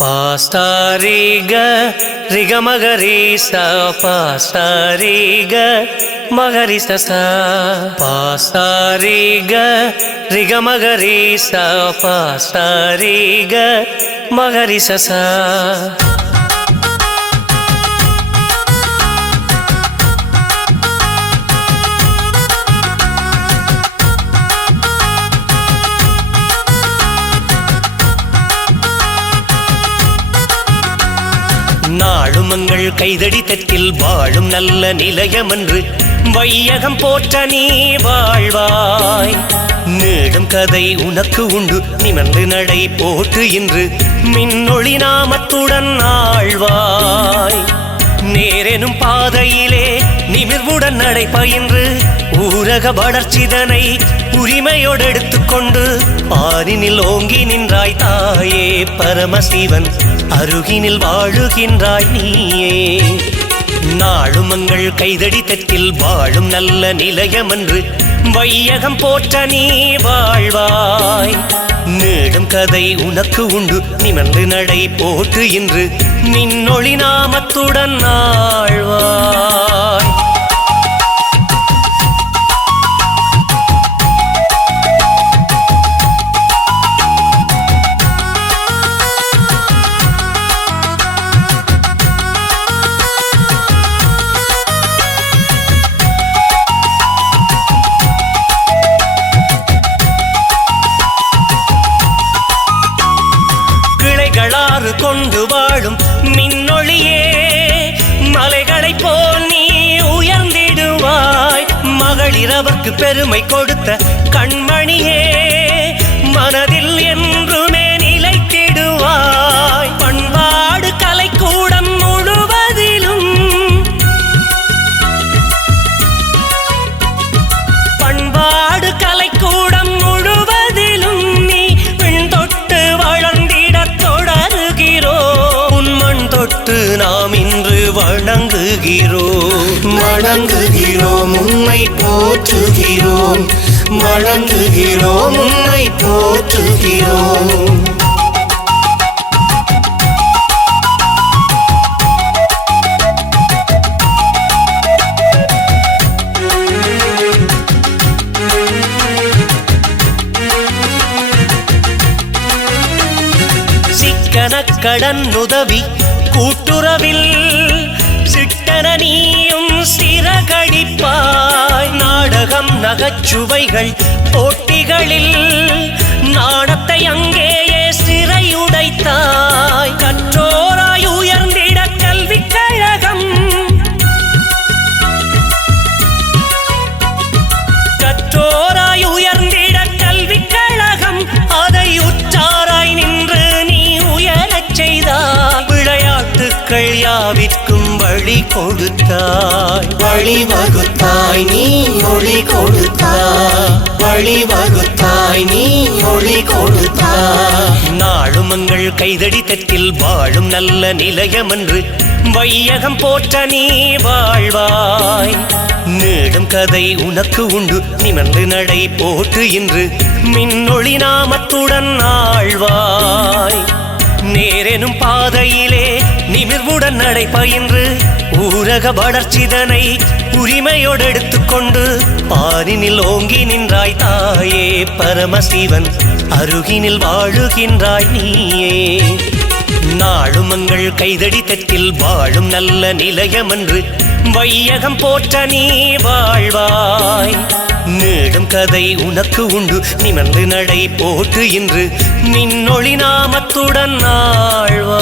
పాస్తారీగ రిగ మగరీస పాస్తారీగ మగరీస పాస్తారీగ రిగ మగరీస పాస్తారీగ మగరీస மகரிச கைதடித்தத்தில் வாழும் நல்ல நிலையம் என்று வையகம் போற்ற நீ வாழ்வாய். நீடும் கதை உனக்கு உண்டு நிமந்து நடை போற்று இன்று மின்னொளி நாமத்துடன் ஆழ்வாய் நேரெனும் பாதையிலே நிமிர்வுடன் நடை பயின்று ஊரக வளர்ச்சிதனை உரிமையோடு எடுத்துக்கொண்டு பாரினில் ஓங்கி நின்றாய் தாயே பரமசிவன் அருகினில் வாழுகின்றாய் நீயே. நாளுமங்கள் கைதடி தட்டில் வாழும் நல்ல நிலையமன்று வையகம் போற்ற நீ வாழ்வாய். நீளும் கதை உனக்கு உண்டு. நிமிர்ந்து நடை போட்டு இன்று. நின்னொளி நாமத்துடன் ஆழ்வாய் மகளிரவர்க்கு பெருமை கொடுத்த கண்மணியே மனதில் என்றுமே நிலைத்திடுவாய். பண்பாடு கலைக்கூடம் முழுவதிலும் பண்பாடு கலைக்கூடம் முழுவதிலும் நீ பெண் தொட்டு வளர்ந்திட தொடருகிறோம். உன் மண் தொட்டு நாம் இன்று வணங்குகிறோம். வணங்குகிறோம் உன்னை போற்றுகிறோம். வணங்குகிறோம் உன்னை போற்றுகிறோம். கடன் உதவி கூட்டுறவில் சிட்டன நீயும் சிறகடிப்பாய். நாடகம் நகைச்சுவைகள் போட்டிகளில் நாணத்தை அங்கேயே சிறையுடைத்தாய். கற்றோர் வழி கொடுத்தாய். வழி வகுத்தாய் நீ ஒளி கொடுத்தாய். வழி வகுத்தாய் நீ ஒளி கொடுத்தாய். நாளுமங்கள் கைதடி தட்டில் வாழும் நல்ல நிலையமன்று வையகம் போற்ற நீ வாழ்வாய். நீளும் கதை உனக்கு உண்டு நிமந்து நடை போற்று இன்று மின்னொளி நாமத்துடன் ஆழ்வாய். நேரெனும் பாதையிலே நிமிர்வுடன் நடை பயின்று ஊரக வளர்ச்சிதனை உரிமையோடு எடுத்துக்கொண்டு பாரினில் ஓங்கி நின்றாய் தாயே பரமசிவன். அருகினில் வாழுகின்றாய் நீயே. நாளுமங்கள் கைதடி தட்டில் வாழும் நல்ல நிலையம் என்று வையகம் போற்ற நீ வாழ்வாய். நீடும் கதை உனக்கு உண்டு நிமந்து நடை போட்டு இன்று. நின்னொளி நாமத்துடன் ஆழ்வாய்.